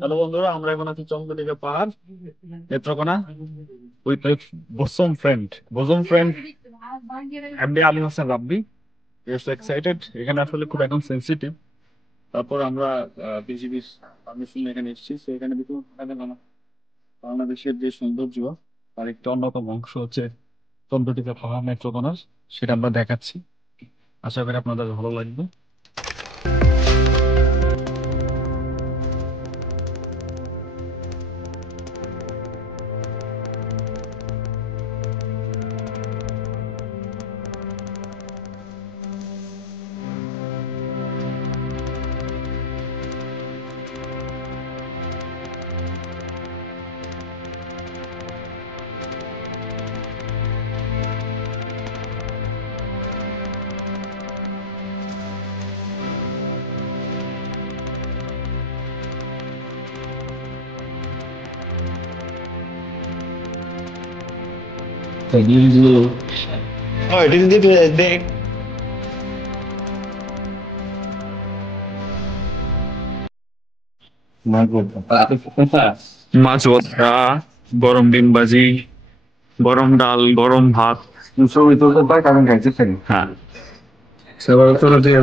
Hello বন্ধুরা, আমরা এখন আছি চন্দ্রদিঘা পাহাড় Netrokona with my bosom friend MD Ali Hasan Rabbi. Excited. এখানে আসলে খুব এখন সেন্সিটিভ। তারপর আমরা বিজিবির পারমিশন এখানে এসেছি। তো এখানে দেখুন বাংলাদেশের যে সৌন্দর্য তার একটি অন্যতম অংশ হচ্ছে চন্দ্রদিঘা পাহাড় নেত্রকোনার, সেটা আমরা দেখাচ্ছি। আশা করি আপনাদের ভালো লাগবে। Oh, they মাছ ভর্তা, গরম ডিম ভাজি, গরম ডাল, গরম ভাত। ছবি তুলতে পারে কারণ খাইছে ফেরি হ্যাঁ, সেবার চলে দিয়ে